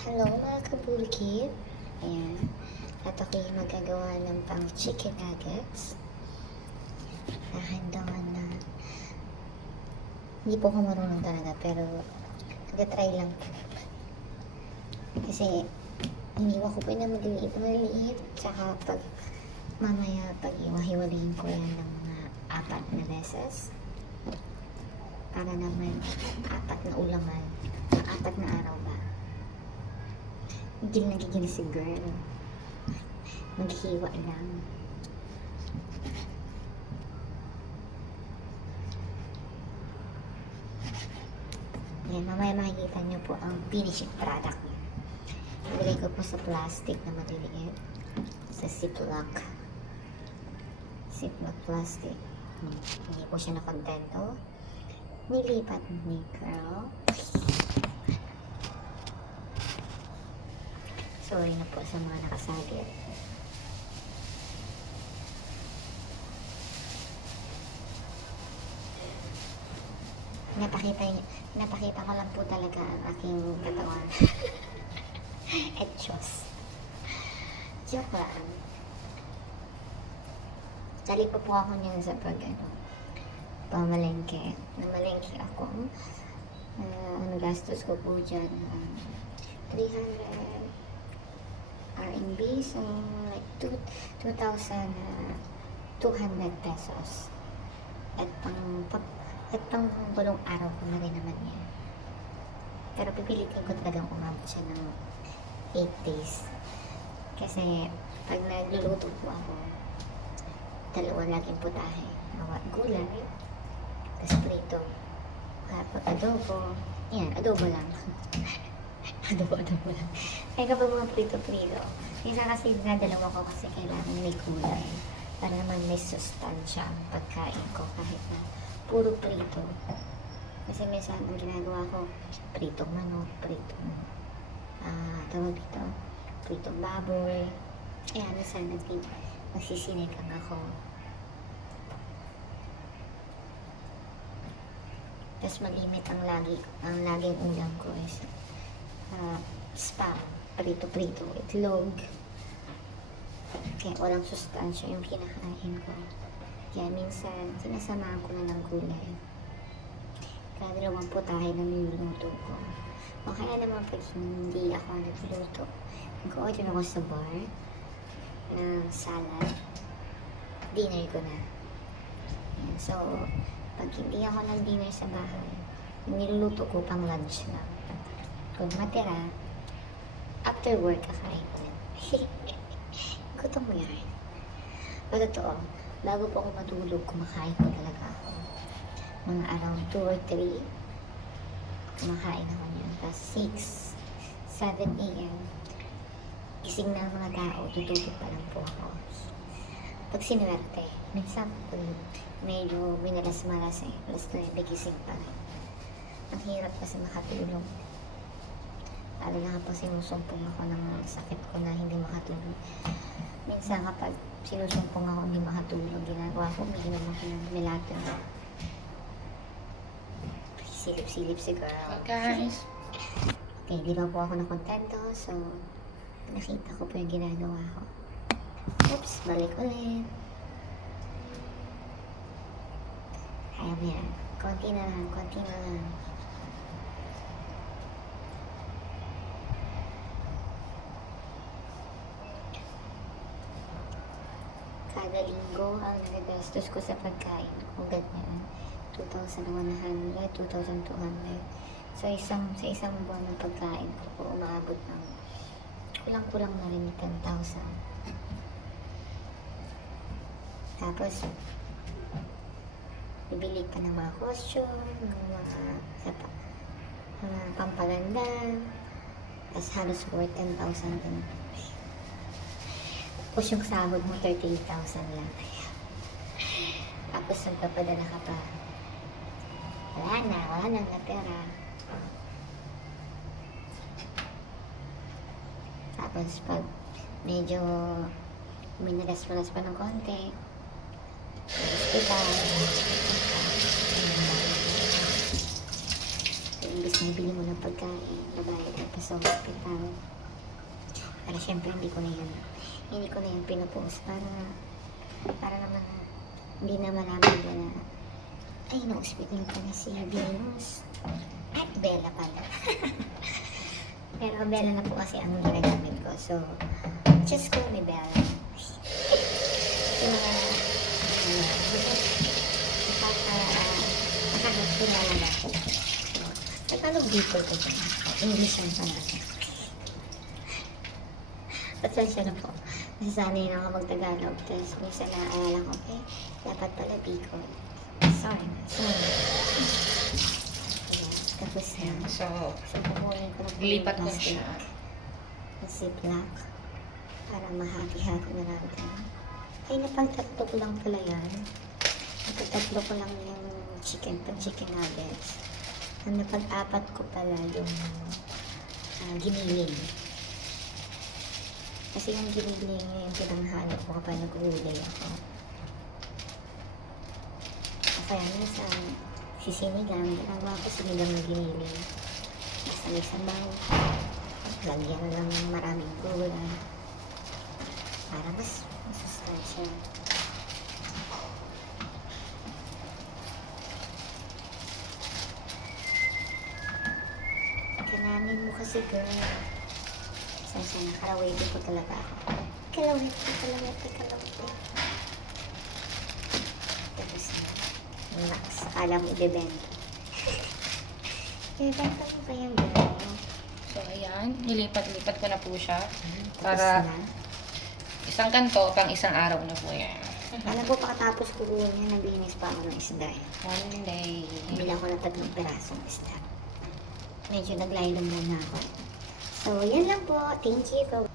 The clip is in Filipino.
Hello mga kabulkit. Ayan. At ako'y magagawa ng pang chicken nuggets. Dahan-dahan na. Hindi po ako marunong talaga pero nag-try lang po. Kasi iniwan ko po na maliliit. Tsaka pag mamaya pag iwahiwalayin ko yan ng mga 4 na beses. Para naman 4 na ulaman. 4 na araw ba? Hindi nagiging si girl. Maghiwa lang. Yan, mamaya makikita niyo po ang finishing product niya. Ilagay ko po sa plastic na maliliit. Sa ziplock. Ziplock plastic. Hindi po siya nakontento. Nilipat ni girl. Sorry na po sa mga nakasagit. Napakita ko lang po talaga ang aking katawan. Etchos. Joke lang. Sali pa po ako niyan sa pamalengke. Namalengke ako. Gastos ko po dyan. 300 RMB, so like 2,200 pesos. At pang bulong araw ko na rin naman yan. Pero pipilitin ko talagang umabot siya ng 8 days. Kasi pag nagluluto po ako, 2 laging putahe. Gulay, tapos prito. Pag adobo, yan, adobo lang. adobo lang. Kaya kapag mga prito-prito, minsan kasi dinadalawa ko kasi kailangan may kulay. Para naman may sustansya ang pagkain ko kahit na puro prito. Kasi minsan ang ginagawa ko, pritong manok, pritong tawag dito, pritong baboy. Kaya minsan nagsisinigang ako. Tapos malimit ang laging ulam ko is spam, prito-prito, itlog. Kaya walang sustansya yung kinakain ko. Kaya minsan, sinasamahan ko na ng gulay. Kaya 2 putahe na niluluto ko. O kaya naman pag hindi ako nagluluto, nag-order ako sa bar ng salad. Dinner ko na. Yan. So, pag hindi ako nag-dinner sa bahay, niluluto ko pang lunch lang. Kung matira, after work kakain ko na. Gutom mo yan. O totoo, bago po ako matulog, kumakain ko talaga ako. Mga around 2 or 3, kumakain ako niyan. Tapos 6, 7 a.m., gising na ang mga tao, tutulog pa lang po ako. Pag sinuwerte, minsan pag medyo minalas-malas alas 9, gising pa rin. Ang hirap kasi makatulog. Lalo na kapag sinusumpong ako ng sakit ko na hindi makatulog. Minsan kapag sinusumpong ako hindi makatulog, ginagawa ko, umiinom ako ng melatonin. Silip-silip si girl. Hey guys. Okay, di ba po ako nakontento, so nakita ko po yung ginagawa ko. Oops, balik ulit. Kaya mo yan. Konti na lang, konti na lang. Kada linggo ang nagagastos ko sa pagkain ko, ganyan. 2,100, 2,200. So, sa isang buwan ng pagkain ko po, umaabot ng kulang-kulang na rin 10,000. Tapos, bibili pa ng mga costume, ng mga pampaganda. Tapos halos worth 10,000 din. Tapos yung sahod mo, 38,000 lang. Tapos nagpapadala ka pa. Wala nang natira. Tapos pag medyo minalas-malas pa ng konti, iba, imbis nabili mo ng pagkain, babayad ka pa sa hospital. Pero syempre hindi ko na yan pinupost para naman hindi na malaman nila na ay, na-hospital pa na si Venus. At Bella pala. Pero Bella na po kasi ang ginagamit ko. So, just call me Bella. Yung mga, nakakakilala natin. Tagalog people ko dyan. English yan pa natin. Pasensya na po. Nasasanay na ako mag-Tagalog. Tapos minsan naaalala ko, dapat pala Bicol. Sorry. Tapos na. So, Kukunin ko na po lipat yung ko plastic. siya. Ziplock. Para mahati-hati na natin. Ay, napagtatlo ko lang pala yan. Napagtatlo ko lang yung chicken nuggets. Ang napag-apat ko pala yung giniling. Kasi yung giniling yung pinanghalo ko kapag nag-uulay ako. Kaya minsan, sinigang, ginagawa ko sinigang na giniling. Basta may sabaw. Lagyan lang ng maraming gulay. Para mas masustansya. Kananin mo kasi girl. Saan nakarawin po talaga ako. Kalawin po talaga. Tapos na. Max, akala mo ibebenta. Ibebenta mo kaya girl. So, ayan. Nilipat-lipat ko na po siya. Tapos Para na. isang kanto, pang isang araw na po yan. Alam ko pakatapos ko niya, nabinis pa ako ng isda. One day. Bilang ko ng 3 pirasong isda. Medyo naglaylong na ako. So, yan lang po. Thank you for